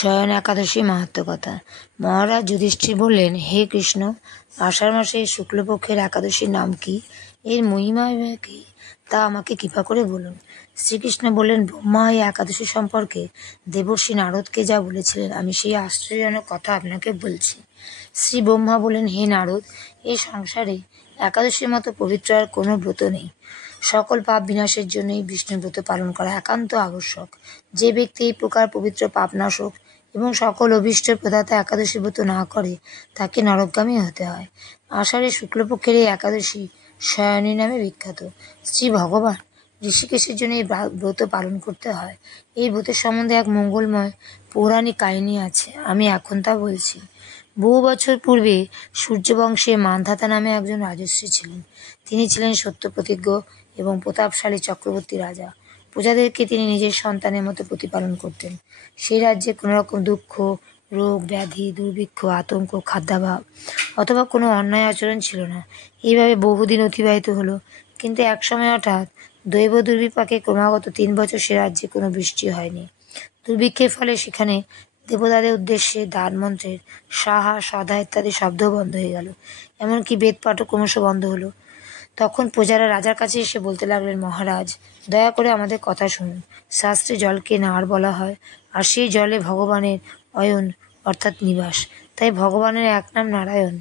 শয়ন একাদশী মাহাত্ম্য কথা। মহারাজ যুধিষ্ঠির বললেন, হে কৃষ্ণ, আষাঢ় মাসে শুক্লপক্ষের একাদশীর নাম কি, এর মহিমা কি, তা আমাকে কৃপা করে বলুন। শ্রীকৃষ্ণ বললেন, ব্রহ্মা এই একাদশী সম্পর্কে দেবর্ষি নারদকে যা বলেছিলেন, আমি সেই আশ্চর্যজনক কথা আপনাকে বলছি। শ্রী ব্রহ্মা বললেন, হে নারদ, এই সংসারে একাদশীর মতো পবিত্র আর কোনো ব্রত নেই। সকল পাপ বিনাশের জন্যই বিষ্ণু ব্রত পালন করা একান্ত আবশ্যক। যে ব্যক্তি এই প্রকার পবিত্র পাপনাশক এবং সকল অভীষ্টের প্রদাতা একাদশী ব্রত না করে, তাকে নরকগামী হতে হয়। আষাঢ়ে শুক্লপক্ষের এই একাদশী শয়নী নামে বিখ্যাত। শ্রী ভগবান ঋষিকেশের জন্য এই ব্রত পালন করতে হয়। এই ব্রতের সম্বন্ধে এক মঙ্গলময় পৌরাণিক কাহিনী আছে, আমি এখন তা বলছি। বহু বছর পূর্বে সূর্যবংশে মান্ধাতা নামে একজন রাজর্ষি ছিলেন। তিনি ছিলেন সত্যপ্রতিজ্ঞ এবং প্রতাপশালী চক্রবর্তী রাজা। প্রজাদেরকে তিনি নিজের সন্তানের মতো প্রতিপালন করতেন। সেই রাজ্যে কোনো রকম দুঃখ, রোগ, ব্যাধি, দুর্ভিক্ষ, আতঙ্ক, খাদ্যাভাব অথবা কোনো অন্যায় আচরণ ছিল না। এইভাবে বহুদিন অতিবাহিত হলো, কিন্তু একসময় হঠাৎ দৈব দুর্বিপাকে ক্রমাগত 3 বছর সে রাজ্যে কোনো বৃষ্টি হয়নি। দুর্ভিক্ষের ফলে সেখানে দেবতাদের উদ্দেশ্যে দান মন্ত্রের সাহা, সদা ইত্যাদি শব্দ বন্ধ হয়ে গেল। এমনকি বেদপাঠও ক্রমশ বন্ধ হলো। তখন প্রজারা রাজার কাছে এসে বলতে লাগলেন, মহারাজ, দয়া করে আমাদের কথা শুনুন। শাস্ত্রে জলকে নার বলা হয়, আর সেই জলে ভগবানের অয়ন অর্থাৎ নিবাস। তাই ভগবানের এক নাম নারায়ণ।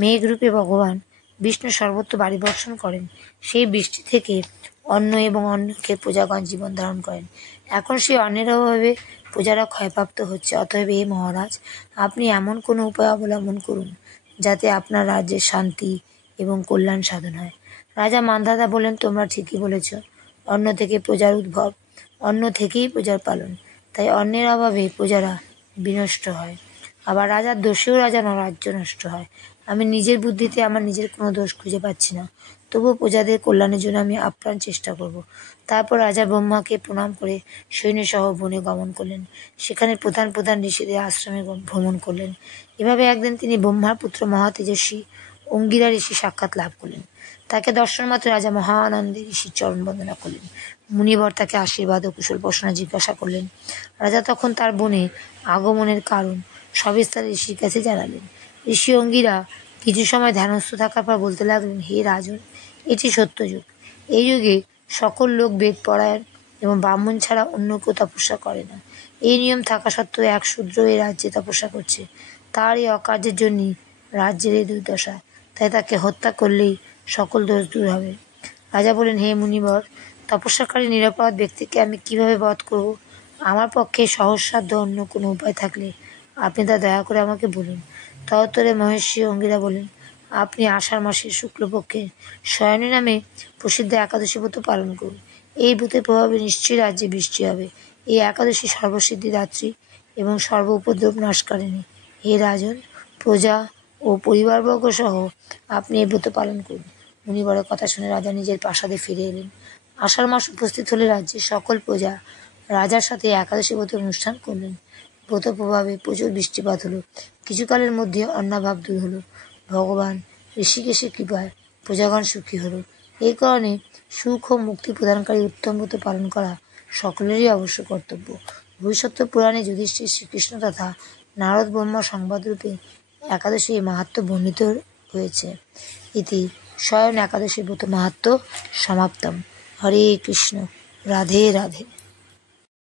মেঘরূপে ভগবান বিষ্ণু সর্বত্র বাড়ি বর্ষণ করেন। সেই বৃষ্টি থেকে অন্ন এবং অন্নকে প্রজাগণ জীবন ধারণ করেন। এখন সেই অন্নের অভাবে প্রজারা ক্ষয়প্রাপ্ত হচ্ছে। অতএব হে মহারাজ, আপনি এমন কোনো উপায় অবলম্বন করুন যাতে আপনার রাজ্যের শান্তি এবং কল্যাণ সাধন হয়। রাজা মান্ধাতা বললেন, তোমরা ঠিকই বলেছ। অন্ন থেকে প্রজার উদ্ভব, অন্ন থেকেই প্রজার পালন। তাই অন্নের অভাবে প্রজারা বিনষ্ট হয়। আবার রাজার দোষেও রাজ্য নষ্ট হয়। আমি নিজের বুদ্ধিতে আমার নিজের কোনো দোষ খুঁজে পাচ্ছি না, তবুও প্রজাদের কল্যাণের জন্য আমি আপ্রাণ চেষ্টা করব। তারপর রাজা ব্রহ্মাকে প্রণাম করে সৈন্যসহ বনে গমন করলেন। সেখানে প্রধান প্রধান ঋষিদের আশ্রমে ভ্রমণ করলেন। এভাবে একদিন তিনি ব্রহ্মার পুত্র মহাতেজস্বী অঙ্গিরা ঋষি সাক্ষাৎ লাভ করলেন। তাকে দর্শন মাত্র রাজা মহানন্দে ঋষির চরণ বন্দনা করলেন। মুনিবর তাকে আশীর্বাদ ও কুশল প্রশ্ন জিজ্ঞাসা করলেন। রাজা তখন তার বনে আগমনের কারণ সবিস্তারে ঋষির কাছে জানালেন। ঋষি অঙ্গিরা কিছু সময় ধ্যানস্থ থাকার পর বলতে লাগলেন, হে রাজন, এটি সত্যযুগ। এই যুগে সকল লোক বেদ পড়ায়ন এবং ব্রাহ্মণ ছাড়া অন্য কেউ তপস্যা করে না। এই নিয়ম থাকা সত্ত্বেও এক শূদ্র এই রাজ্যে তপস্যা করছে। তার এই অকার্যের জন্যই রাজ্যের এই দুর্দশা। তাই তাকে হত্যা করলেই সকল দোষ দূর হবে। রাজা বলেন, হে মুনিবর, তপস্যাকারী নিরপরাধ ব্যক্তিকে আমি কিভাবে বধ করব? আমার পক্ষে সহজসাধ্য অন্য কোনো উপায় থাকলে আপনি তা দয়া করে আমাকে বলুন। তদুত্তরে মহের্ষি অঙ্গিরা বলেন, আপনি আষাঢ় মাসের শুক্লপক্ষের শয়নী নামে প্রসিদ্ধ একাদশী ব্রত পালন করুন। এই ব্রতের প্রভাবে নিশ্চয়ই রাজ্যে বৃষ্টি হবে। এই একাদশী সর্বসিদ্ধিদাত্রী এবং সর্ব উপদ্রব নাশকারিণী। হে রাজন, প্রজা ও পরিবারবর্গ সহ আপনি এই ব্রত পালন করুন। মুনিবরের কথা শুনে রাজা নিজের প্রাসাদে ফিরে এলেন। আষাঢ় মাস উপস্থিত হলে রাজ্যের সকল প্রজা রাজার সাথে একাদশী ব্রতের অনুষ্ঠান করলেন। ব্রত প্রভাবে প্রচুর বৃষ্টিপাত হলো। কিছুকালের মধ্যে অন্নাভাব দূর হলো। ভগবান ঋষিকেশের কৃপায় প্রজাগণ সুখী হলো। এই কারণে সুখ ও মুক্তি প্রদানকারী উত্তম ব্রত পালন করা সকলেরই অবশ্য কর্তব্য। ভবিষ্যৎ পুরাণে যুধিষ্ঠির শ্রীকৃষ্ণ তথা নারদ ব্রহ্মা সংবাদরূপে একাদশী এই মাহাত্ম্য বর্ণিত হয়েছে। ইতি শয়ন একাদশী ব্রত মাহাত্ম্য সমাপ্তম। হরে কৃষ্ণ, রাধে রাধে।